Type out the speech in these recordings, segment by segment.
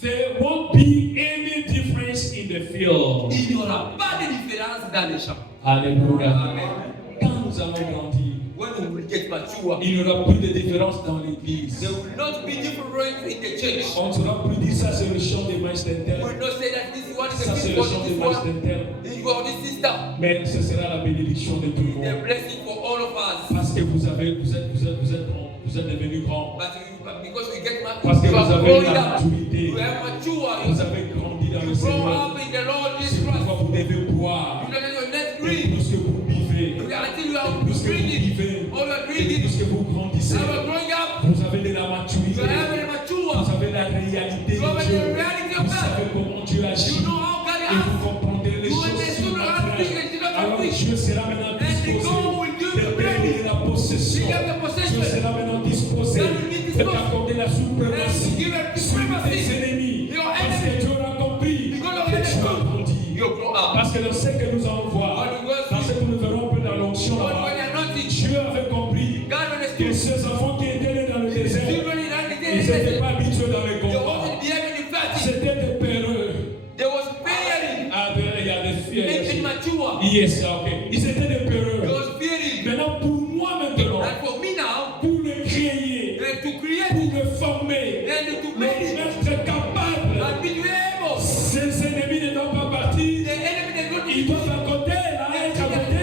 there won't be any difference in the field. Il n'y aura pas de différence dans les champs. Alléluia. Amen. Quand nous allons grandir, When we will get mature, il n'y aura plus de différence dans l'église. there will not be difference in the church. On ne saura plus dire ça c'est le chant des mains We d'inter. will not say that this one is Ça a c'est big le one, chant des this mains one d'inter. is for this sister. Mais ce sera la bénédiction de tout le The monde. blessing for all of us. Parce que vous êtes devenus grands. Because we get married, Parce que you vous are avez growing la up. maturité. You are mature. Vous avez grandi dans le You grow Seigneur. up in the Lord C'est Jesus Christ. pourquoi vous devez boire. You don't know your next Et drink. plus que vous buvez, Until you are et plus que vous drinking, vivez, all you are et drinking. plus que vous grandissez, Now you are growing up. vous avez de la You maturité. are very mature. Vous avez la réalité You have de the Dieu. reality of Vous God. savez comment Dieu You agit. know how God Et vous acts. comprendrez les You choses understand how surnaturelles. things are Alors happening. Dieu sera maintenant And the disposé God will give de you donner praise. la possession. He gave the possession. Dieu sera maintenant disposé God will be de disposed. t'accorder la suprématie And give her sur supremacy. tes ennemis. Your Parce que enemy. Dieu a compris Because of que the tu as grandi. You grow up. Parce que dans ce que nous allons voir, dans ce que nous verrons un peu dans l'onction But là-bas, when you're not teaching, Dieu avait compris God que understood. ces enfants qui étaient nés dans le désert, Children in that ils n'étaient pas day, habitués dans les they combats. wasn't behaving in fact. C'était des péreux. There was fearing. Ah, ben, il y a des filles. Immature. Yes, ok. Ils étaient des There péreux. was fearing. Maintenant, pour moi maintenant, And for me now, pour le créer, and to create pour le former, and to le make it, mettre capable, and be able. ces ennemis ne doivent pas partir. The enemy they go to Ils doivent à côté, là, être à côté.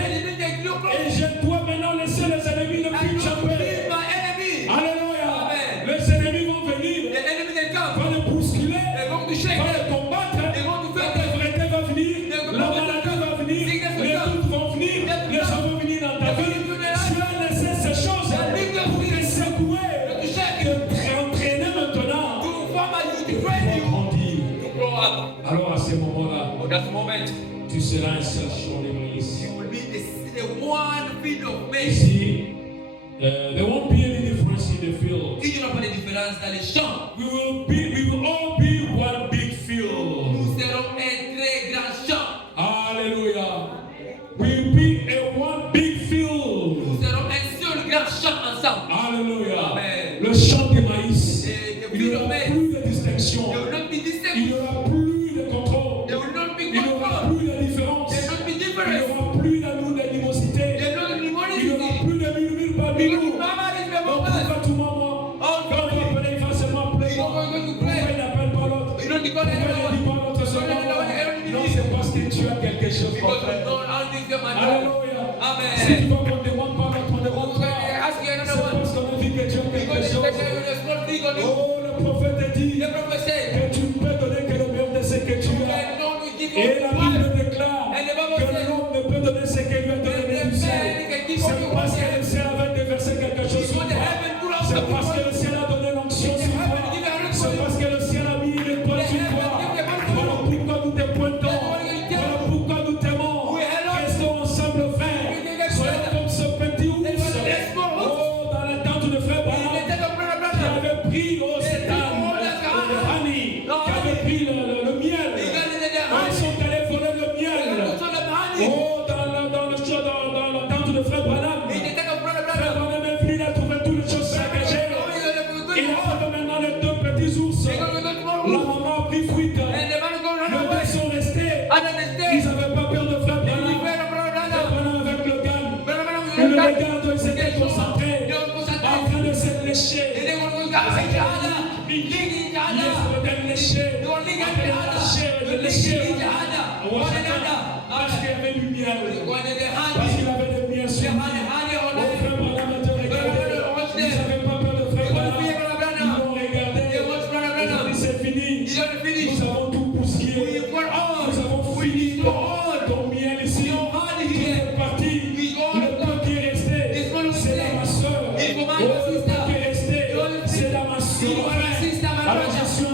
Et je dois maintenant laisser les ennemis ne plus échapper. my enemy. Alléluia. Amen. Les ennemis vont venir, The enemy they come. vont les bousculer, They're going to shake vont them. les combattre. They're going to La fight them. pauvreté va venir, la maladie va venir, les doutes vont venir, les gens vont venir dans ta vie. Tu as laissé ces choses pour te secouer, te entraîner maintenant. To form and to Pour train you grandir. to grow up. Alors à ce moment-là, At that moment, tu seras un seul champ de maïs. you will be the one field of maize. Ici, there won't be any difference in the field. Il n'y aura pas de différence dans les champs. We will all be one big field. Nous serons un très grand champ. Hallelujah. We'll be a one big field. Nous serons un seul grand champ ensemble. Hallelujah. Amen. Le champ de maïs. The Il n'y field of aura maize. plus de distinction. There will not be Il distinct. n'y aura plus de contrôle. There will not be Il n'y aura control. plus de différence. There will not be Il n'y difference. aura plus d'animosité. There will not be Il n'y animosity. aura plus de murmure parmi Because nous. Mama is the Donc, moment. à tout moment, quand on appelle, il va seulement appeler. Pourquoi il n'appelle pas l'autre? You don't Pourquoi decode il ne dit anyone. pas l'autre seulement? Non, c'est parce que tu as quelque chose, mon Because you frère. know how things get my Alléluia. Amen. Si tu veux qu'on ne demande pas l'autre, on ne demande When pas. they ask you C'est another one, parce qu'on a vu que tu as quelque because chose. they say you're a small thing on you. Oh, le prophète dit The prophet said, que tu ne peux donner que le meilleur de ce que tu you as. can only give Et la up Bible one. déclare And the Bible que says, l'homme ne peut donner ce qu'il lui a donné du ciel. C'est parce que le ciel avait déversé quelque chose sur toi. C'est parce que le ciel a donné l'onction sur toi. C'est parce que le ciel a mis une étoile sur toi. Voilà pourquoi nous te pointons. Voilà pourquoi nous t'aimons. Restons ensemble frères. Soyons comme ce petit ours. Oh, dans la tente de frère Branham, qui avait pris au Satan, au honey, qui avait pris le miel. Ils sont allés voler le miel. Oh, dans la tente de frère Branham. Frère Branham est venu, il a trouvé toutes les choses saccagées. Il a fait maintenant les deux petits ours. La maman a pris fuite. Les deux sont restés. Ils n'avaient pas peur de frère Branham. Frère Branham avec le gan. Et le regarde, ils s'étaient concentrés. En train de se lécher. Yes, le gan léché. Le léché. Parce qu'il y avait du miel. Parce qu'il avait du miel sur lui. Oh, frère Branham était regardé. Ils n'avaient pas peur de frère Branham. Ils l'ont regardé. Ils ont dit c'est fini. Nous avons tout bousillé. Nous avons fini ton miel ici. Il est parti. Le temps qui est resté, c'est là ma soeur. Le temps qui est resté, c'est là ma soeur. Alors je suis